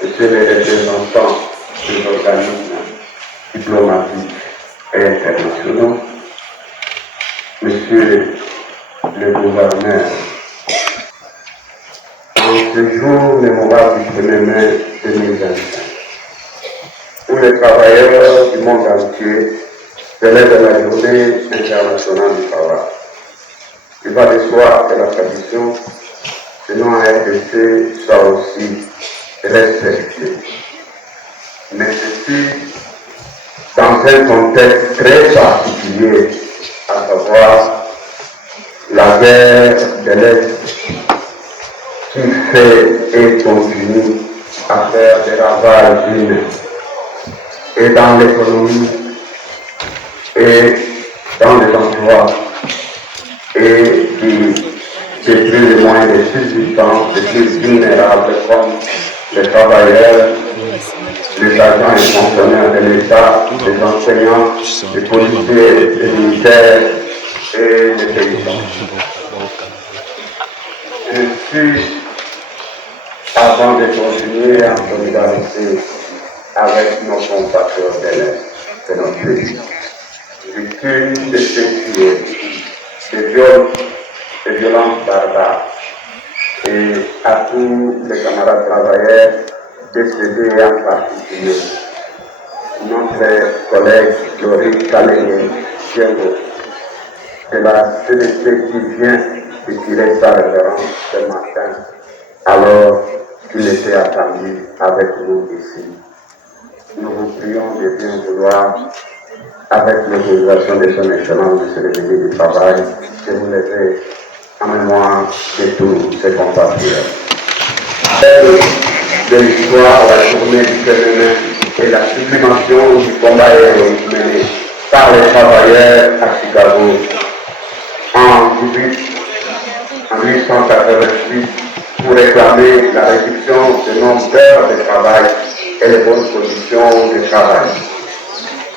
Monsieur les représentants des organismes diplomatiques et internationaux, Monsieur le gouverneur, en ce jour mémorable du 1er mai 2025, où les travailleurs du monde entier célèbrent la journée internationale du travail. Il va de soi que la tradition, selon un RDC, soit aussi respectée. Mais ceci dans un contexte très particulier, à savoir la guerre de l'Est qui fait et continue à faire des ravages humains et dans l'économie et dans les emplois et qui détruit les moyens de subsistance des plus vulnérables comme les travailleurs, les agents et fonctionnaires de l'État, les enseignants, les policiers, les militaires et les paysans. Ainsi, avant de continuer en solidarité avec nos compatriotes de l'Est de notre pays, victimes de ce qui est de viols, de violences barbares, et à tous les camarades travailleurs décédés en particulier, notre collègue Laurie Kaleye Diego de la CDC qui vient de tirer sa révérence ce matin alors qu'il était attendu avec nous ici. Nous vous prions de bien vouloir, avec l'autorisation de son excellence de le ministre du Travail, que vous levez en mémoire de tous ces compatriotes. De l'histoire, la journée du 1er mai et la sublimation du combat héroïque mené par les travailleurs à Chicago en 1888 pour réclamer la réduction du nombre d'heures de travail et les bonnes conditions de travail.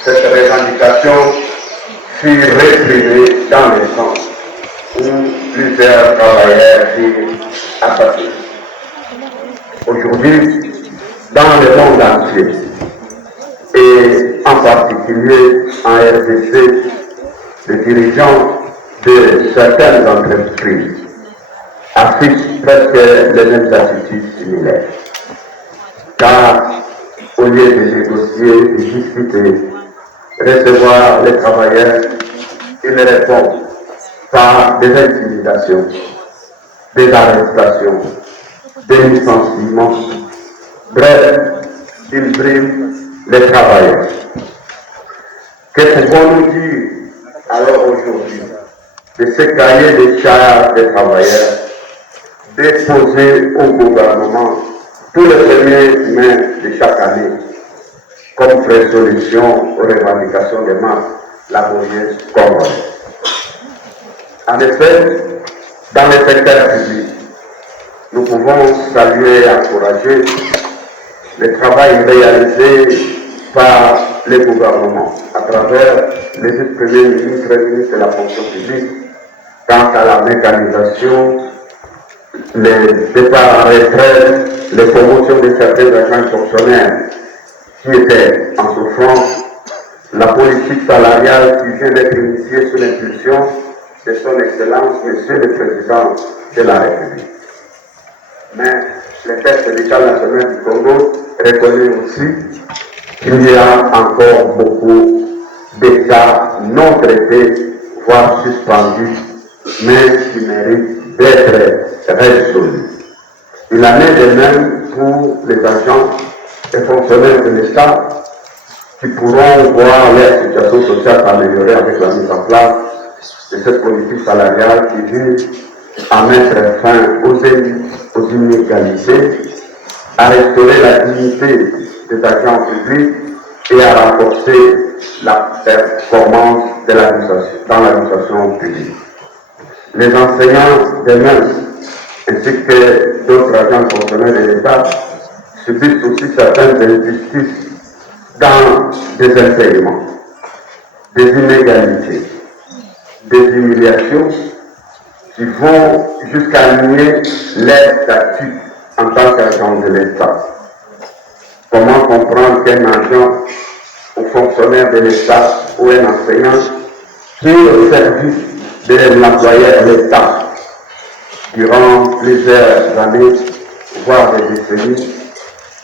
Cette revendication fut réprimée dans le sens où plusieurs travailleurs furent assassinés. Aujourd'hui, dans le monde entier, et en particulier en RDC, les dirigeants de certaines entreprises affichent presque les mêmes attitudes similaires. Car au lieu de négocier, de discuter, recevoir les travailleurs, ils répondent par des intimidations, des arrestations, des licenciements. Bref, ils briment les travailleurs. Que pouvons-nous dire alors aujourd'hui de ce cahier de charges des travailleurs déposé au gouvernement tous les 1er mai de chaque année comme résolution aux revendications des masses laborieuses congolaises? En effet, dans le secteur public, nous pouvons saluer et encourager le travail réalisé par le gouvernement à travers les premiers ministres et ministres de la fonction publique quant à la mécanisation, les départs en retraite, les promotions de certains agents fonctionnaires qui étaient en souffrance, la politique salariale qui vient d'être initiée sous l'impulsion de son Excellence, Monsieur le Président de la République. Mais le texte de l'État national du Congo reconnaît aussi qu'il y a encore beaucoup d'États non traités, voire suspendus, mais qui méritent d'être résolus. Il en est de même pour les agents et fonctionnaires de l'État qui pourront voir leur situation sociale s'améliorer avec la mise en place de cette politique salariale qui vise à mettre fin aux inégalités, à restaurer la dignité des agents publics et à renforcer la performance de dans l'administration publique. Les enseignants de MENS ainsi que d'autres agents fonctionnaires de l'État subissent aussi certaines injustices dans des enseignements, des inégalités, des humiliations qui vont jusqu'à nier leur statut en tant qu'agent de l'État. Comment comprendre qu'un agent ou fonctionnaire de l'État ou un enseignant qui est au service de l'employeur de l'État durant plusieurs années, voire des décennies,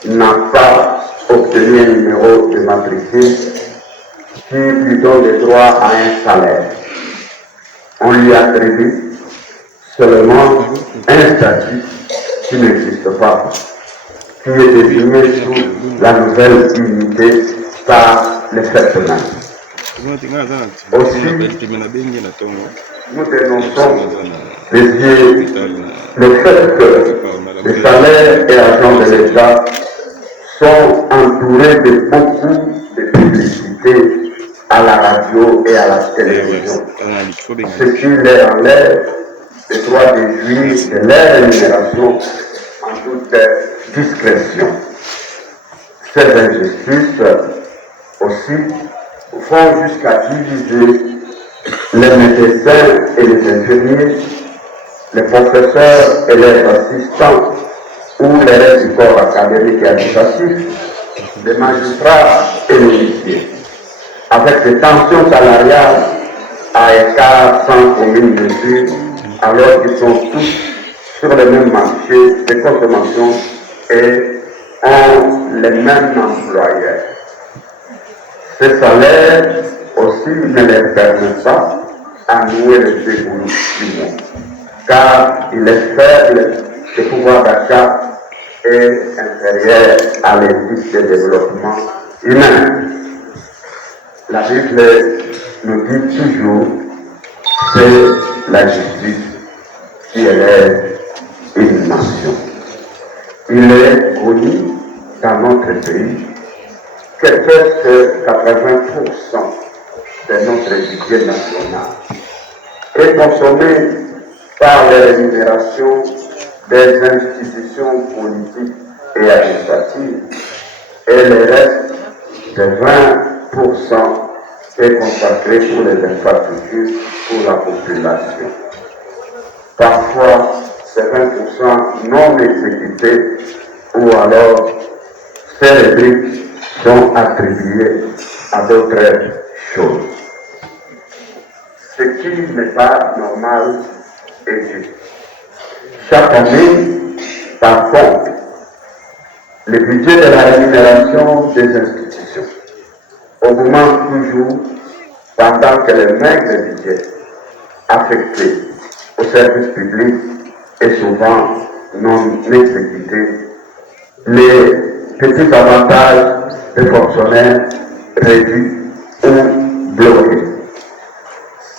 n'a pas obtenu un numéro de matricule qui lui donne le droit à un salaire. On lui attribue seulement un statut qui n'existe pas, qui est désigné sous la nouvelle unité par les sept mains. Aussi, nous dénonçons le fait que les salaires et agents de l'État sont entourés de beaucoup de publicités à la radio et à la télévision, ce qui leur enlève le droit de jouir de leur rémunération en toute discrétion. Ces injustices aussi vont jusqu'à diviser les médecins et les infirmiers, les professeurs et les assistants ou les restes du corps académique et administratif, les magistrats et les huissiers, avec des tensions salariales à écart sans commune mesure, alors qu'ils sont tous sur le même marché de consommation et ont les mêmes employeurs. Ces salaires aussi ne leur permettent pas à nouer le début du monde, car il est faible, le pouvoir d'achat est inférieur à l'indice de développement humain. La Bible nous dit toujours que c'est la justice qui élève une nation. Il est connu dans notre pays que presque 80% de notre budget national est consommé par les rémunérations des institutions politiques et administratives et le reste de 20% est consacré pour les infrastructures pour la population. Parfois, ces 20% non exécutés ou alors ces rubriques sont attribuées à d'autres choses. Ce qui n'est pas normal et juste. Chaque année, par contre, le budget de la rémunération des institutions augmente toujours pendant que le maigre budget affecté au service public est souvent non exécuté. Les petits avantages des fonctionnaires réduits ou bloqués.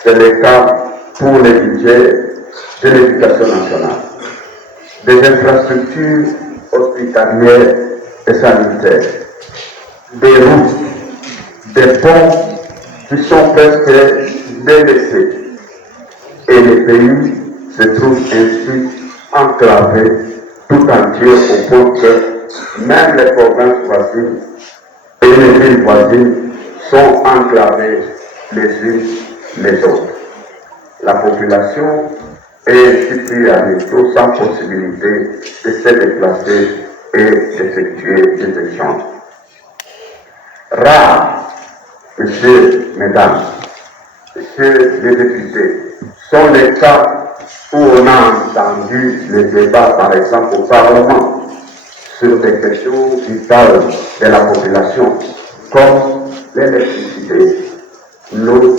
C'est le cas pour les budgets de l'éducation nationale, des infrastructures hospitalières et sanitaires, des routes, des ponts qui sont presque délaissés. Et le pays se trouve ainsi enclavé tout entier au point que même les provinces voisines et les villes voisines sont enclavées les unes les autres. La population est située à l'étau sans possibilité de se déplacer et d'effectuer des échanges. Rares, messieurs, mesdames, messieurs les députés, sont les cas où on a entendu les débats, par exemple, au Parlement, sur des questions vitales de la population, comme l'électricité, l'eau,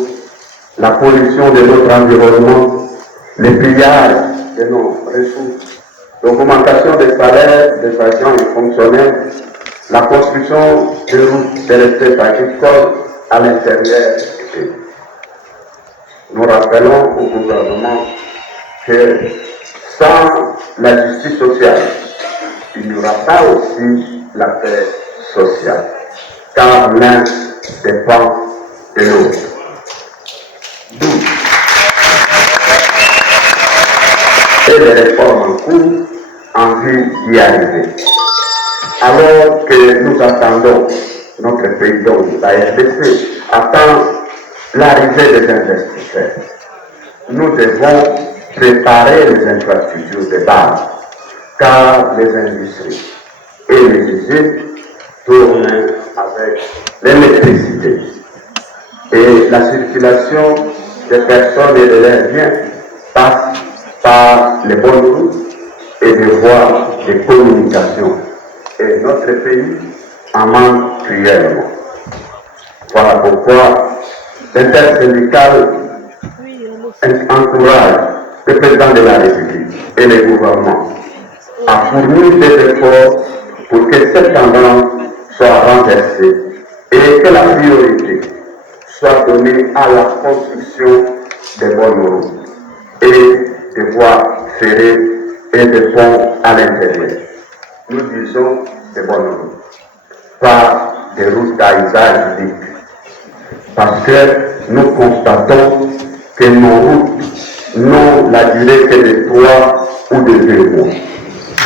la pollution de notre environnement, le pillage de nos ressources, l'augmentation des salaires des agents et fonctionnaires, la construction de routes de l'espèce agricole à l'intérieur du pays. Nous rappelons au gouvernement que sans la justice sociale, il n'y aura pas aussi la paix sociale, car l'un dépend de l'autre. D'où et les réformes en cours en vue d'y arriver. Alors que nous attendons, notre pays, donc la RDC, attend l'arrivée des investisseurs. Nous devons préparer les infrastructures de base, car les industries et les usines tourne avec l'électricité. Et la circulation des personnes et de leurs biens passe par les bonnes routes et des voies de communication. Et notre pays en manque cruellement. Voilà pourquoi l'intersyndicale encourage le président de la République et le gouvernement à fournir des efforts pour que cette tendance soit renversée et que la priorité soit donnée à la construction des bonnes routes et des voies ferrées et des ponts à l'intérieur. Nous disons des bonnes routes, pas des routes à usage unique. Parce que nous constatons que nos routes n'ont la durée que de 3 ou de 2 mois.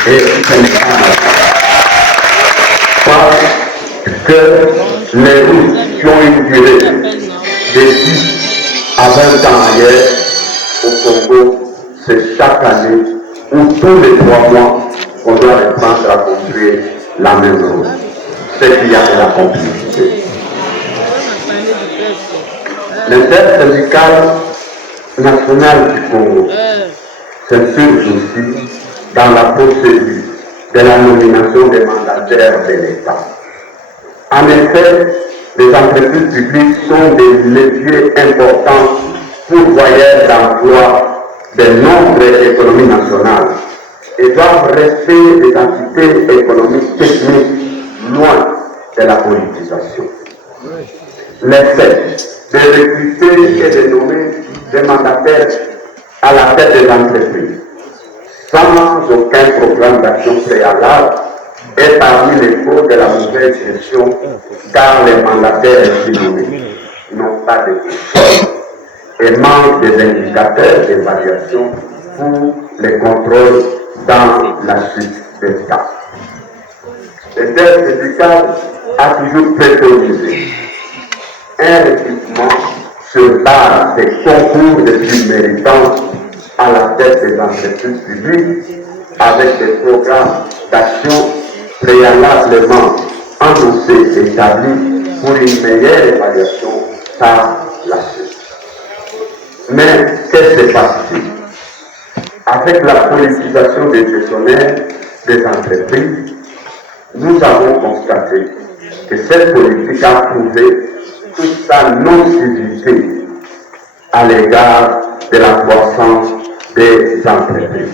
Et ce n'est pas normal. Parce que les routes qui ont une durée de 10 à 20 ans ailleurs, au Congo, c'est chaque année ou tous les 3 mois qu'on doit reprendre à construire la même route. C'est qu'il y a de la complicité. L'intersyndicale nationale du Congo s'insurge aussi dans la procédure de la nomination des mandataires de l'État. En effet, les entreprises publiques sont des leviers importants pourvoyeurs d'emploi de nombreuses économies nationales et doivent rester des entités économiques techniques loin de la politisation. L'effet de recruter et de nommer des mandataires à la tête des entreprises sans aucun programme d'action préalable est parmi les causes de la mauvaise gestion, car les mandataires nommés n'ont pas de contrôle et manquent des indicateurs d'évaluation pour les contrôles dans la suite des cas. L'intersyndicale a toujours préconisé un recrutement sur base des concours de plus méritants à la tête des entreprises publiques avec des programmes d'action préalablement annoncés et établis pour une meilleure évaluation par la suite. Mais qu'est-ce qui se passe-t-il? Avec la politisation des gestionnaires des entreprises, nous avons constaté que cette politique a prouvé toute sa nocivité à l'égard de la croissance des entreprises.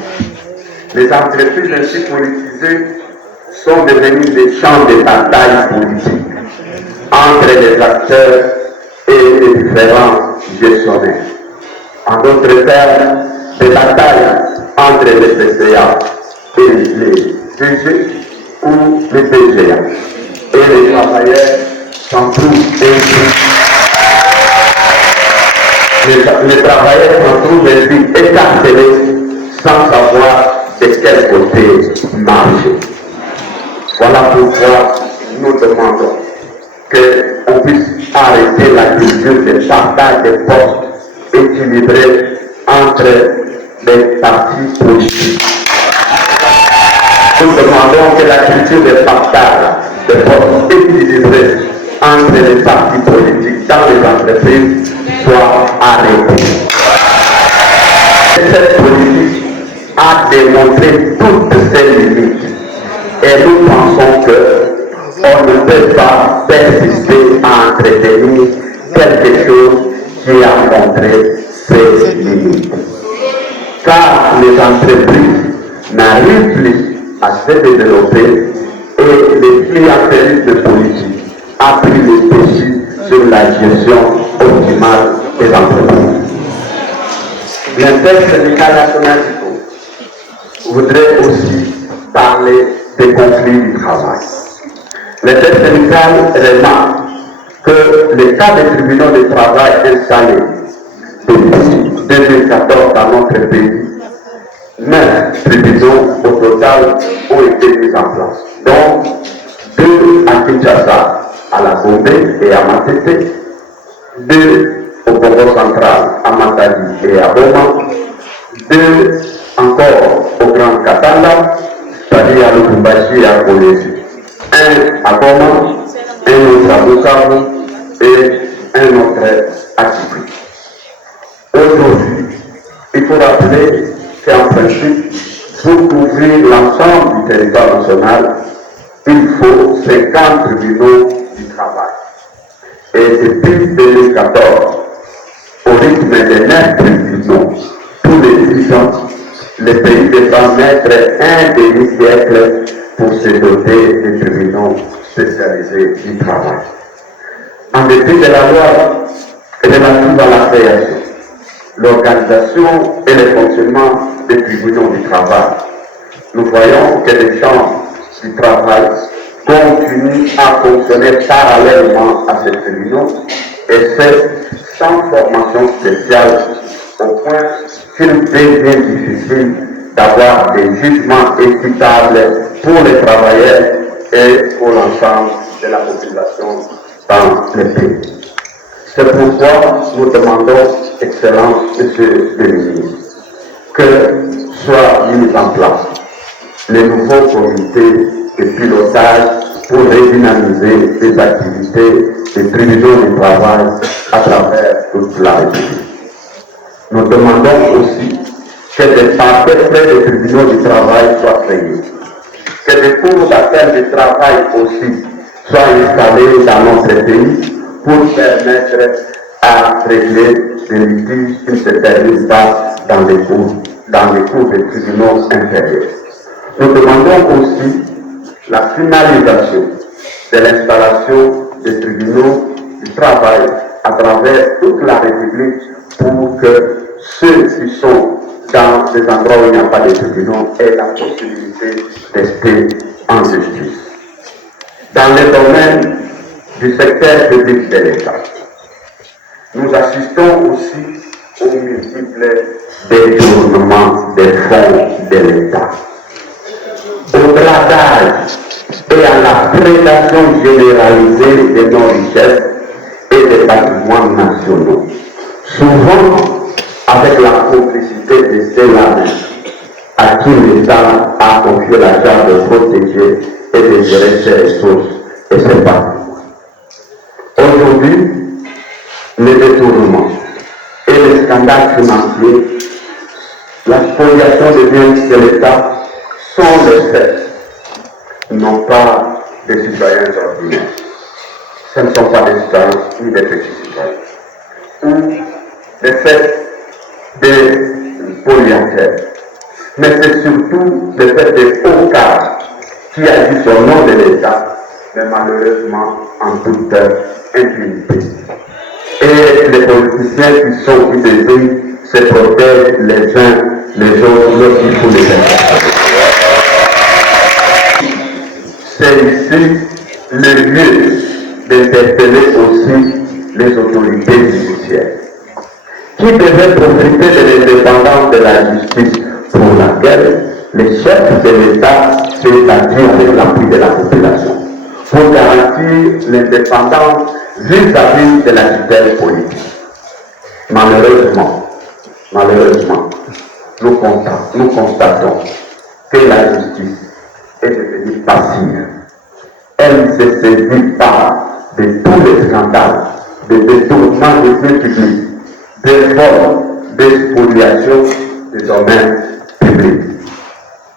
Les entreprises ainsi politisées sont devenues des champs de bataille politique entre les acteurs et les différents gestionnaires. En d'autres termes, des batailles entre les PCA et les DG ou les PGA. Et les travailleurs s'en trouvent les travailleurs s'en trouvent ainsi écartelés sans savoir de quel côté marcher. Voilà pourquoi nous demandons qu'on puisse arrêter la culture de partage des postes équilibrés entre les partis politiques. Nous demandons que la culture de partage des postes équilibrés entre les partis politiques dans les entreprises soit arrêtée. Cette politique a démontré toutes ses limites et nous pensons qu'on ne peut pas persister à entretenir quelque chose qui a montré ses limites. Car les entreprises n'arrivent plus à se développer et le clientélisme politique a pris le dessus sur la gestion optimale des entreprises. L'intersyndicale nationale du Congo voudrait aussi parler des conflits du travail. L'intersyndicale remarque que les cas des tribunaux de travail installés depuis 2014 dans notre pays, 9 tribunaux au total ont été mis en place, dont 2 à Kinshasa, à la Gombe et à Matete, 2 au Congo central, à Matadi et à Boma, 2 encore au Grand Katanga, c'est-à-dire à Lubumbashi et à Kolesi. un à Goma, un autre à Bukavu et un autre à Kipri. Aujourd'hui, il faut rappeler qu'en principe, pour couvrir l'ensemble du territoire national, il faut 50 tribunaux du travail. Et depuis 2014, au rythme de 9 tribunaux, tous les 10 ans, le pays devra mettre un demi-siècle pour se doter des tribunaux spécialisés du travail. En dépit de la loi relative à la création, l'organisation et le fonctionnement des tribunaux du travail, nous voyons que les chambres du travail continuent à fonctionner parallèlement à ces tribunaux et c'est sans formation spéciale au point qu'il devient difficile d'avoir des jugements équitables pour les travailleurs et pour l'ensemble de la population dans le pays. C'est pourquoi nous demandons, Excellence, Monsieur le ministre, que soient mis en place les nouveaux comités de pilotage pour redynamiser les activités des tribunaux du travail à travers toute la République. Nous demandons aussi que des parfaits des tribunaux du travail soient créés, que des cours d'appel du travail aussi soient installés dans notre pays pour permettre à régler les litiges qui ne se terminent pas dans les cours des tribunaux inférieurs. Nous demandons aussi la finalisation de l'installation des tribunaux du travail à travers toute la République pour que ceux qui sont dans des endroits où il n'y a pas de tribunaux aient la possibilité de rester en justice. Dans le domaine du secteur public de l'État, nous assistons aussi aux multiples détournements des fonds de l'État, au bradage et à la prédation généralisée de nos richesses et des patrimoines nationaux, souvent avec la complicité de ceux-là à qui l'État a confié la charge de protéger et de gérer ses ressources et ses patrimoines. Aujourd'hui, les détournements et les scandales financiers, la spoliation des biens de l'État sont les faits, non pas des citoyens ordinaires. Ce ne sont pas des citoyens ni des petits citoyens. Ou les faits des polyantères. Mais c'est surtout le fait des hauts cadres qui agissent au nom de l'État, mais malheureusement en toute impunité. Et les politiciens qui désirent se protègent les uns les autres lorsqu'il faut les faire. C'est ici le lieu d'interpeller aussi les autorités judiciaires, qui devaient profiter de l'indépendance de la justice pour laquelle les chefs de l'État s'est acquis avec l'appui de la population, pour garantir l'indépendance vis-à-vis de la tutelle politique. Malheureusement, nous constatons que la justice est devenue passive. Elle ne se saisit pas de tous les scandales, de détournements de biens publics, des vols, des spoliations des domaines publics.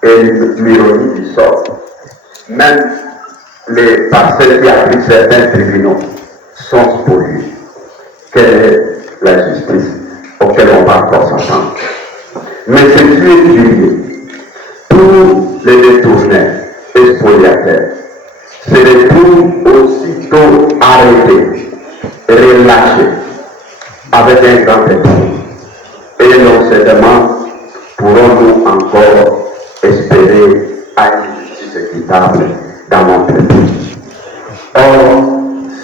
Et l'ironie du sort, même les parcelles qui appliquent certains tribunaux sont spoliées. Quelle est la justice auquel on va encore s'entendre? Mais ce qui est curieux, tous les détourneurs et spoliateurs se retrouvent aussitôt arrêtés, relâchés, avec un grand état. Et l'on se demande, pourrons-nous encore espérer à une justice équitable dans notre pays? Or,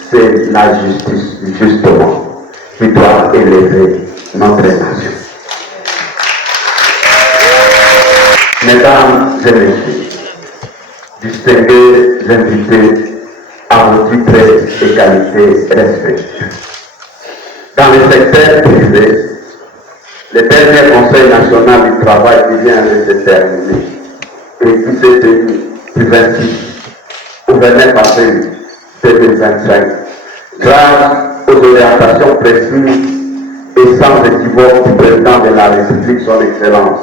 c'est la justice, justement, qui doit élever notre nation. Mesdames et messieurs, distingués invités à vos titres, égalité et respect. Dans le secteur privé, le dernier Conseil national du travail qui vient de se terminer et qui s'est tenu du 26 gouvernement passé 2025, grâce aux orientations précises et sans équivoque du président de la République, son Excellence,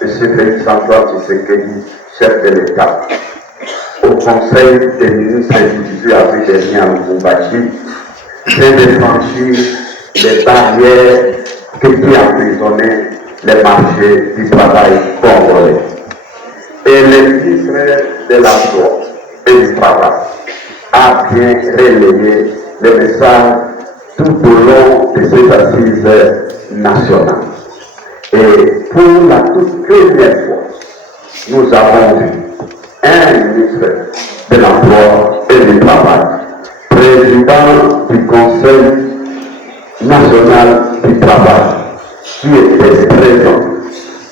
M. Félix Antoine Tshisekedi, chef de l'État, au Conseil des ministres du 18 avril dernier à Lubumbashi, vient de franchir les barrières qui emprisonnaient les marchés du travail congolais. Et le ministre de l'Emploi et du Travail a bien relayé le message tout au long de ces assises nationales. Et pour la toute première fois, nous avons vu un ministre de l'Emploi et du Travail, président du Conseil national du travail, qui était présent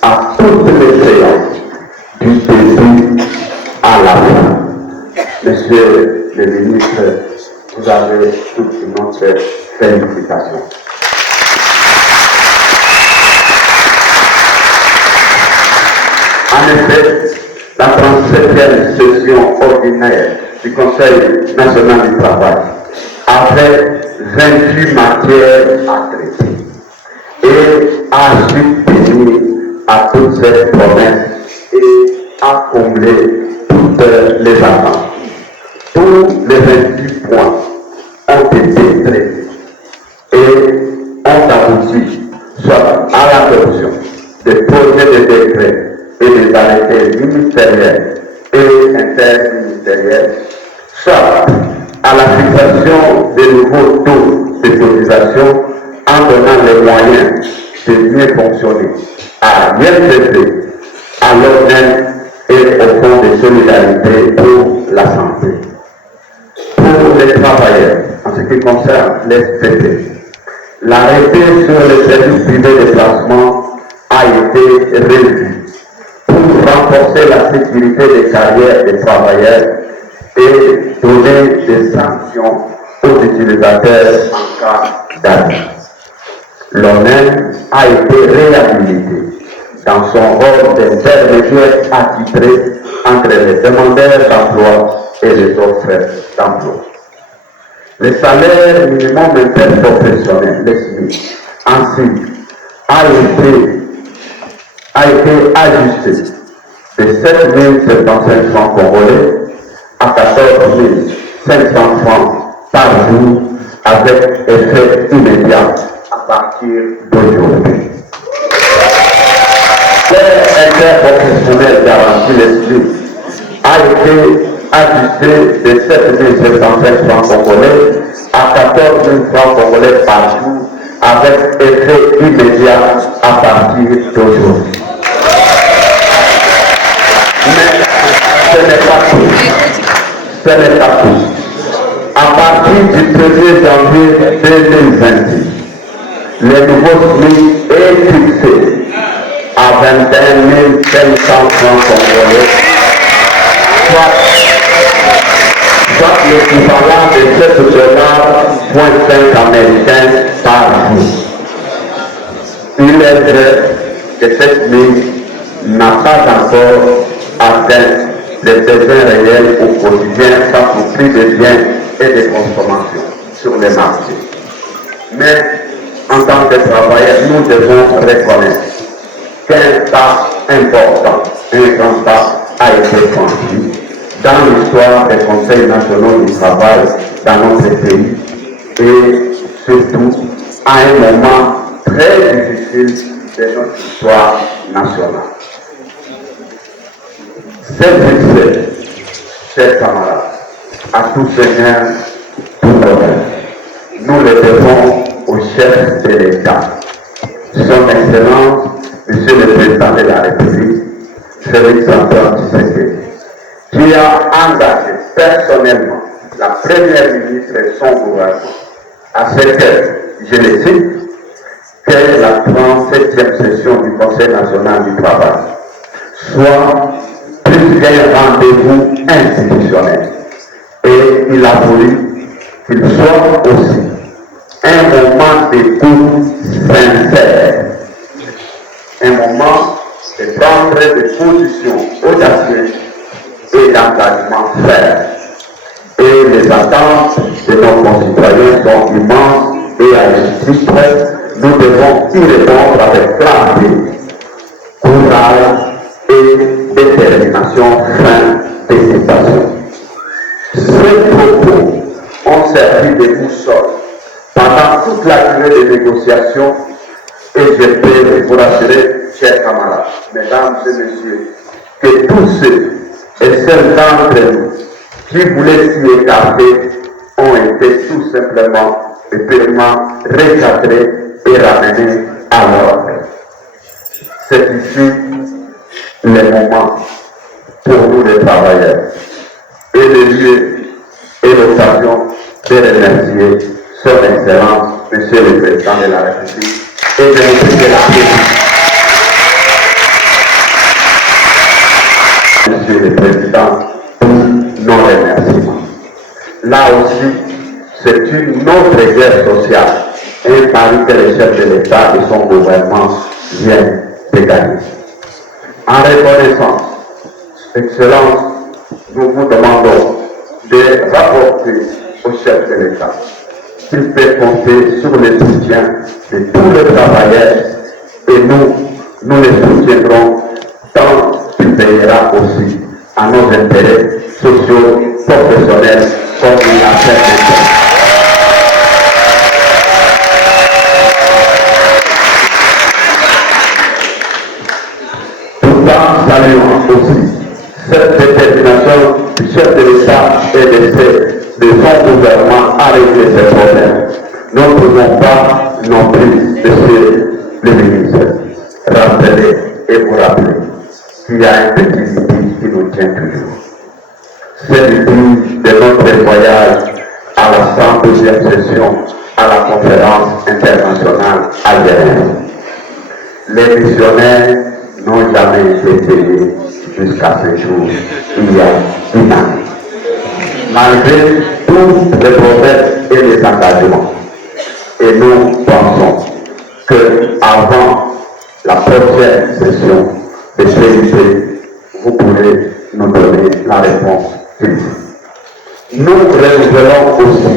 à toutes les séances du début à la fin. Monsieur le ministre, vous avez toute notre félicitation. En effet, la 37e session ordinaire du Conseil national du travail avait 28 matières à traiter et a subvenir à toutes ces promesses et à combler toutes les attentes. Tous les 28 points ont été traités et ont abouti soit à l'adoption des projets de décrets et des arrêtés ministériels et interministériels, soit à la fixation des nouveaux taux de cotisation en donnant les moyens de mieux fonctionner, à l'INPP, à l'ONU et au Fonds de solidarité pour la santé. Pour les travailleurs, en ce qui concerne les FPP, l'arrêté sur les services privés de placement a été revu pour renforcer la sécurité des carrières des travailleurs et donner des sanctions aux utilisateurs en cas d'abus. L'ONU a été réhabilité dans son rôle d'intermédiaire attitré entre les demandeurs d'emploi et les offres d'emploi. Le salaire minimum interprofessionnel, le SMIC, ainsi a été ajusté de 7 075 francs congolais à 14 500 francs par jour avec effet immédiat à partir d'aujourd'hui. L'aide interprofessionnel garantie l'esprit a été ajusté de 7 075 francs congolais à 14 000 francs congolais par jour avec effet immédiat à partir d'aujourd'hui. Mais ce n'est pas tout. Ce n'est pas tout. À partir du 1er janvier 2026, le nouveau SMIC est fixé à 21 500 francs congolais, soit l'équivalent de $7,5 américains par jour. Il est vrai que cette SMIC n'a pas encore atteint les besoins réels au quotidien face au prix des biens et des consommations sur les marchés. Mais en tant que travailleurs, nous devons reconnaître qu'un pas important, un grand pas a été franchi dans l'histoire des conseils nationaux du travail dans notre pays et surtout à un moment très difficile de notre histoire nationale. C'est succès, chers camarades, à tout seigneur, tout honneur. Nous le devons au chef de l'État, son Excellence, Monsieur le Président de la République, Félix Antoine Tshisekedi, qui a engagé personnellement la Première ministre et son gouvernement à ce que, je le cite, que la 37e session du Conseil national du travail soit plus qu'un rendez-vous institutionnel. Et il a voulu qu'il soit aussi un moment d'écoute sincère, un moment de prendre des positions audacieuses et d'engagement ferme attentes de nos concitoyens sont immenses et à ce titre, nous devons y répondre avec clarté, courage et détermination fin d'hésitation. Ces propos ont servi de boussole pendant toute la durée des négociations et je peux vous rassurer, chers camarades, mesdames et messieurs, que tous ceux et celles d'entre nous qui voulaient s'y écarter ont été tout simplement et purement recadrés et ramenés à l'ordre. C'est ici le moment pour nous les travailleurs et le lieu et l'occasion de remercier son Excellence, Monsieur le Président de la République, et de nous prier la paix. Monsieur le Président, pour nos remerciements. Là aussi, c'est une autre guerre sociale, un pari que le chef de l'État et son gouvernement viennent de gagner. En reconnaissance, Excellence, nous vous demandons de rapporter au chef de l'État qu'il peut compter sur le soutien de tous les travailleurs et nous les soutiendrons tant qu'il veillera aussi à nos intérêts sociaux, professionnels, comme il l'a fait maintenant. Saluons aussi cette détermination du chef de l'État et de son gouvernement à régler ces problèmes. Nous ne pouvons pas non plus, monsieur le ministre, rappeler et vous rappeler qu'il y a un petit litige qui nous tient toujours. C'est le litige de notre voyage à la 102e session à la conférence internationale algérienne. Les missionnaires n'ont jamais été payés jusqu'à ce jour, il y a une année. Malgré tous les promesses et les engagements, et nous pensons qu'avant la prochaine session de CIC, vous pourrez nous donner la réponse. Nous renouvelons aussi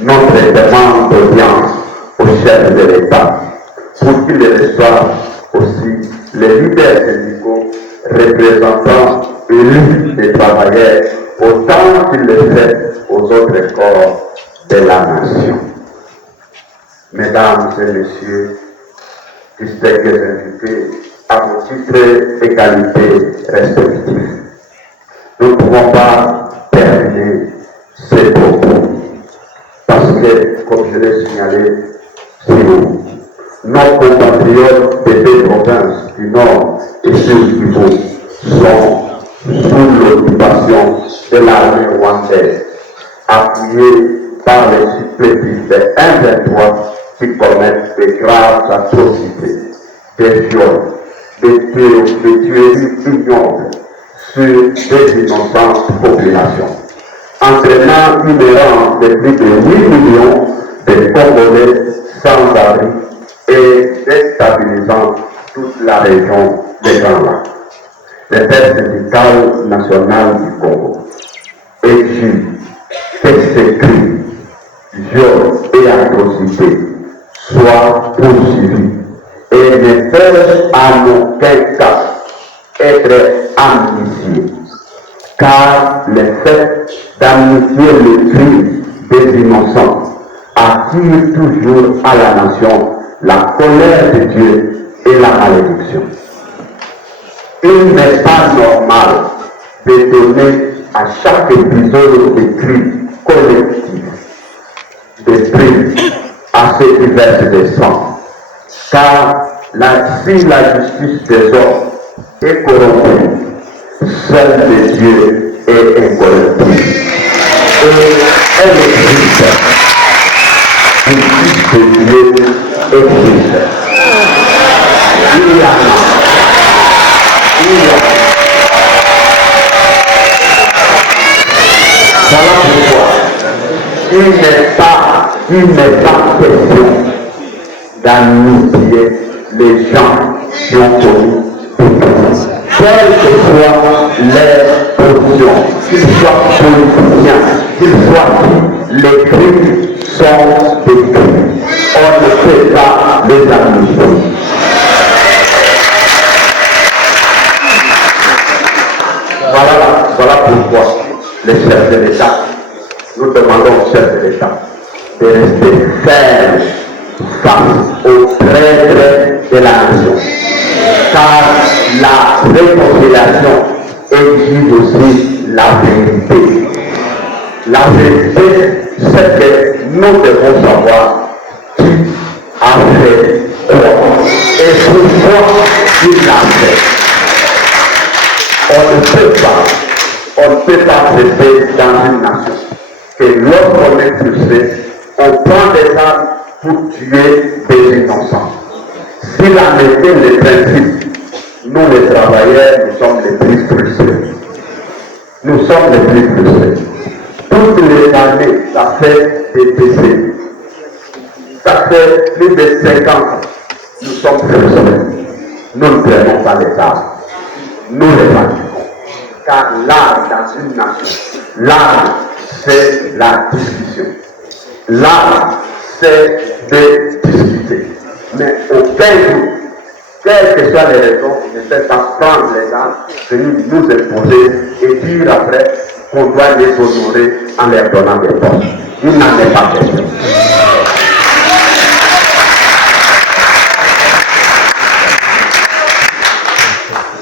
notre demande d'audience au chef de l'État pour qu'il reçoive aussi les leaders syndicaux représentant élus des travailleurs autant qu'il le fait aux autres corps de la nation. Mesdames et messieurs, distingués invités, à vos titres et qualités respectifs, nous ne pouvons pas terminer ces propos parce que, comme je l'ai signalé, nos compatriotes des deux provinces du Nord et Sud Kivu sont sous l'occupation de l'armée rwandaise, appuyée par les supplétifs de M23 qui commettent de graves atrocités, des viols, des tueries ignobles sur des innocentes populations, entraînant une errance de plus de 8 millions de Congolais sans abri et déstabilisant toute la région des Grands Lacs. Le Père syndical national du Congo exige que ces crimes, viols et atrocités soient poursuivis et ne peuvent en aucun cas être amnistiés, car le fait d'amnistier le crime des innocents attire toujours à la nation la colère de Dieu et la malédiction. Il n'est pas normal de donner à chaque épisode de crime collectif des primes à ceux qui versent des sangs, car si la justice des hommes est corrompue, celle de Dieu est incorruptible. Et elle existe. Justice de Dieu existe. Il y a. Voilà pourquoi il n'est pas question d'amnistier les gens qui ont connu quelle que soit leur position, qu'ils soient politiciens, qu'ils soient les crimes sont des crimes. On ne peut pas les amnistier. Voilà pourquoi les chefs de l'État, nous demandons aux chefs de l'État de rester fermes face aux traîtres de la nation. Car la réconciliation exige aussi la vérité. La vérité, c'est que nous devons savoir qui a fait quoi et pourquoi il l'a fait. On ne peut pas traiter dans une nation que lorsqu'on est frustré, on prend des armes pour tuer des innocents. S'il en était le principe, nous les travailleurs, nous sommes les plus frustrés. Nous sommes les plus frustrés. Toutes les années, ça fait des décès. Ça fait plus de 5 ans. Nous sommes frustrés. Nous ne prenons pas les armes. Nous les pratiquons. Car l'art dans une nation, l'art c'est la discussion. L'art c'est de discuter. Mais aucun jour, quelles que soient les raisons, ne fait pas prendre les armes, venir nous imposer et dire après qu'on doit les honorer en leur donnant des postes. Il n'en est pas question.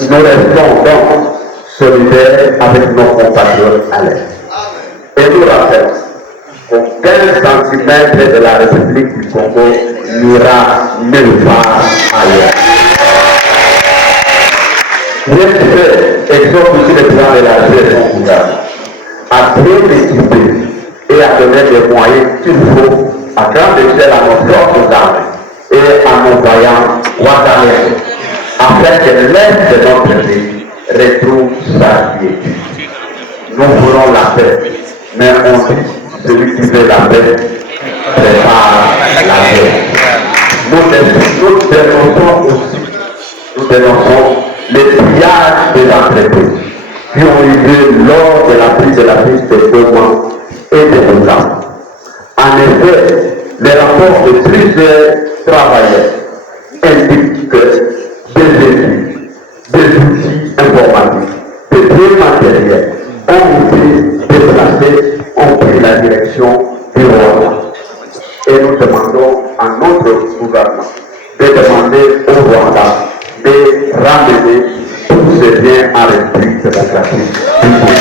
Nous restons donc solidaires avec nos compatriotes à l'Est. Et nous rappelons qu'aucun centimètre de la République du Congo n'ira nulle part ailleurs. Bien fait, exemple aussi le plan de la paix son gouvernement a bien équipé et a donné des moyens qu'il faut à grande échelle à nos forces armées et à nos vaillants ouattariens, afin que l'Est de notre pays retrouve sa quiétude. Nous voulons la paix, mais on dit celui qui veut la paix prépare la paix. Nous dénonçons les pillages des entreprises qui ont eu lieu lors de la prise de la piste de Goma et de Bouddha. En effet, les rapports de plusieurs travailleurs indiquent que des équipes, des outils informatiques, des biens matériels ont été déplacés, ont pris la direction du Rwanda. Et nous demandons à notre gouvernement de demander au Rwanda de ramener tous ces biens en République démocratique du Congo.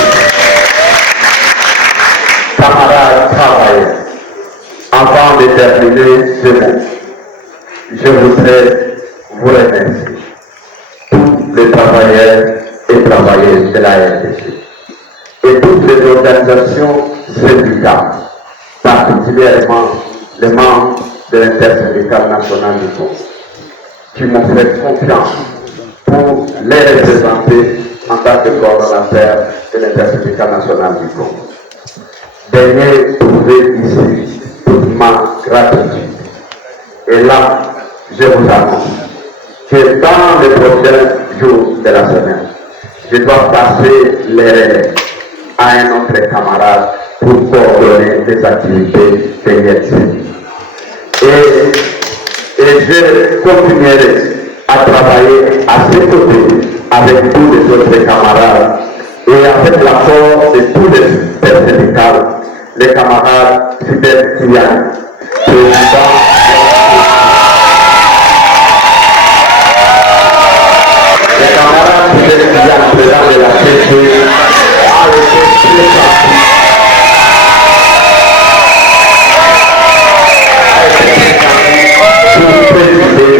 Camarades travailleurs, avant de terminer ce mot, je voudrais vous remercier, tous les travailleurs et travailleuses de la RDC et toutes les organisations syndicales, particulièrement les membres de l'intersyndicale nationale du Congo, qui m'ont fait confiance pour les représenter en tant que coordonnateur de l'intersyndicale nationale du Congo. Veuillez trouver ici toute ma gratitude. Et là, je vous annonce que dans les prochains jours de la semaine, je dois passer les relais à un autre camarade pour coordonner des activités de l'IEC. Et je continuerai à travailler à ses côtés avec tous les autres camarades et avec l'accord de tous les syndicats, les camarades Fidel Kylian, président. Les camarades Fidel Kylian, président de la CC, a été très gentil. Pour présider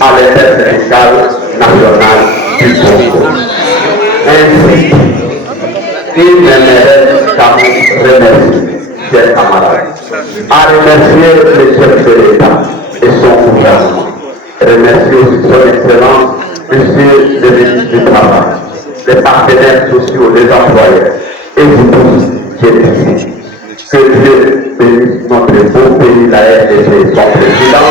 à l'intersyndicale nationale du Congo. Ainsi, il m'aimerait qu'à vous remercier, chers camarades, à remercier le chef de l'État et son gouvernement, remercier aussi son Excellence, Monsieur le ministre du Travail, les partenaires sociaux, les employeurs, et vous tous qui êtes ici. Que Dieu bénisse notre beau pays, la RDC, son président.